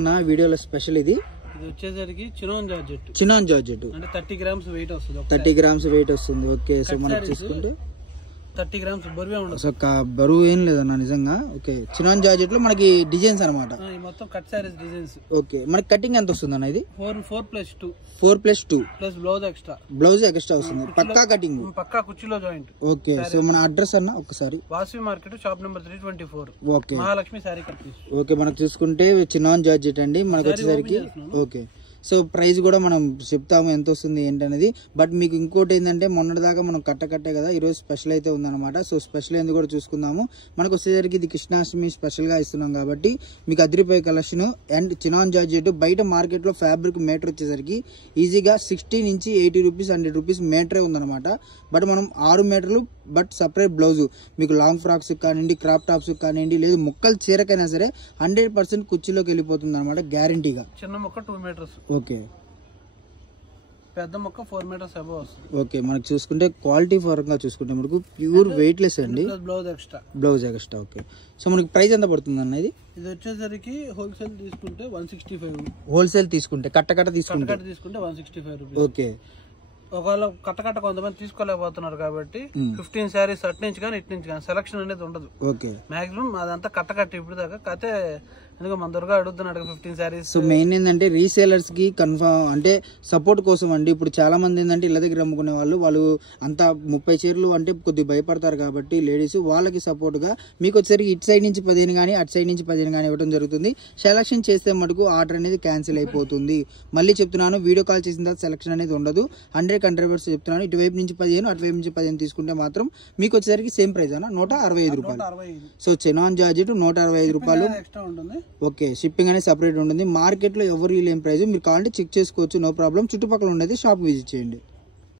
నా వీడియోలో స్పెషల్ ఇది వచ్చేసరికి చినాన్ జార్జెట్ అంటే 30 గ్రామ్స్ వెయిట్ వస్తుంది. 30 గ్రామ్స్ వెయిట్ వస్తుంది. ఓకే, సో మనం చూసుకుంటే 30 గ్రామ్స్ బరువే ఉండదు. సో బరువు ఏం లేదన్న నిజంగా. ఓకే, చినాన్ జార్జెట్ లో మనకి డిజైన్స్ అనమాట. మొత్తం కట్ సారీస్ డిజైన్స్. ఓకే, మనకి కటింగ్ ఎంత వస్తుంది అన్న? ఇది 4+2 ప్లస్ బ్లౌజ్ ఎక్స్ట్రా వస్తుంది. పక్కా కటింగ్, పక్కా కుర్చీలో జాయింట్. ఓకే, సో మన అడ్రస్ అన్న ఒకసారి. Vasavi market shop number 324. Okay, Mahalakshmi sari cut piece. Okay, మనకు చూసుకుంటే చినాన్ జార్జెట్ అండి మనకు వచ్చేసరికి. ఓకే, సో ప్రైస్ కూడా మనం చెప్తాము ఎంత వస్తుంది ఏంటనేది. బట్ మీకు ఇంకోటి ఏంటంటే మొన్నటిదాకా మనం కట్టే కదా, ఈరోజు స్పెషల్ అయితే ఉందన్నమాట. సో స్పెషల్ ఏంది కూడా చూసుకుందాము. మనకు వచ్చేసరికి ఇది కృష్ణాష్టమి స్పెషల్ గా ఇస్తున్నాం కాబట్టి మీకు అదిరిపోయే కలెక్షన్. అండ్ చినాన్ జార్జెట్ బయట మార్కెట్ లో ఫ్యాబ్రిక్ మీటర్ వచ్చేసరికి ఈజీగా 60 నుంచి 80 రూపీస్ 100 రూపీస్ మీటరే ఉందన్నమాట. బట్ మనం 6 మీటర్లు బట్ సపరేట్ బ్లౌజ్ మీకు లాంగ్ ఫ్రాక్స్ కానివ్వండి, క్రాప్ టాప్స్ కానివ్వండి, లేదు ముక్కలు చీరకైనా సరే 100% కుర్చీలోకి వెళ్ళిపోతుంది అనమాట గ్యారంటీగా. చిన్న మొక్క 2 మీటర్స్. ఓకే, పెద్ద మొక్క 4 మీటర్స్ అబవ్ వస్తుంది. ఓకే, మనకు చూసుకుంటే క్వాలిటీ పరంగా చూసుకుంటే మనకు ప్యూర్ వెయిట్ లెస్ అండి. Blouse extra. ఓకే, సో మనకి ప్రైస్ ఎంత పడుతుంది అన్న? ఇది వచ్చేసరికి హోల్సేల్ తీసుకుంటే 165. హోల్సేల్ తీసుకుంటే కట్ట తీసుకుంటే 165 రూపీస్. ఓకే, ఒకవేళ కట్ట కొంతమంది తీసుకోలేకపోతున్నారు కాబట్టి 15 శారీస్ అటు నుంచి కానీ ఇటు నుంచి కానీ సెలక్షన్ అనేది ఉండదు. ఓకే, మాక్సిమం అదంతా కట్ట ఇప్పుడు దాకా కతే. ఎందుకంటే మన దుర్గా అడుగుతున్నాడు 15 శారీస్. సో మెయిన్ ఏంటంటే రీసేలర్స్ కి కన్ఫర్మ్ అంటే సపోర్ట్ కోసం అండి. ఇప్పుడు చాలా మంది ఏంటంటే ఇళ్ళ దగ్గర అమ్ముకునే వాళ్ళు అంతా 30 చీరలు అంటే కొద్దిగా భయపడతారు కాబట్టి లేడీస్ వాళ్ళకి సపోర్ట్ గా మీకు వచ్చేసరికి ఇటు సైడ్ నుంచి 15 కానీ అటు సైడ్ నుంచి 15 కానీ ఇవ్వడం జరుగుతుంది. సెలక్షన్ చేస్తే మటుకు ఆర్డర్ అనేది క్యాన్సిల్ అయిపోతుంది. మళ్ళీ చెప్తున్నాను, వీడియో కాల్ చేసిన తర్వాత సెలక్షన్ అనేది ఉండదు. 100% చెప్తున్నాను. ఇటువైపు నుంచి 15 అటువైపు నుంచి 15 తీసుకుంటే మాత్రం మీకు వచ్చేసరికి సేమ్ ప్రైస్ అన్న 165 రూపాయలు. సో చినాన్ జార్జెట్ 165 రూపాయలు. ఓకే, షిప్పింగ్ అనేది సపరేట్ ఉంటుంది. మార్కెట్ లో ఎవరు లేని ప్రైస్. మీరు కావాలంటే చెక్ చేసుకోవచ్చు, నో ప్రాబ్లం. చుట్టుపక్కల ఉండేది షాప్ విజిట్ చేయండి.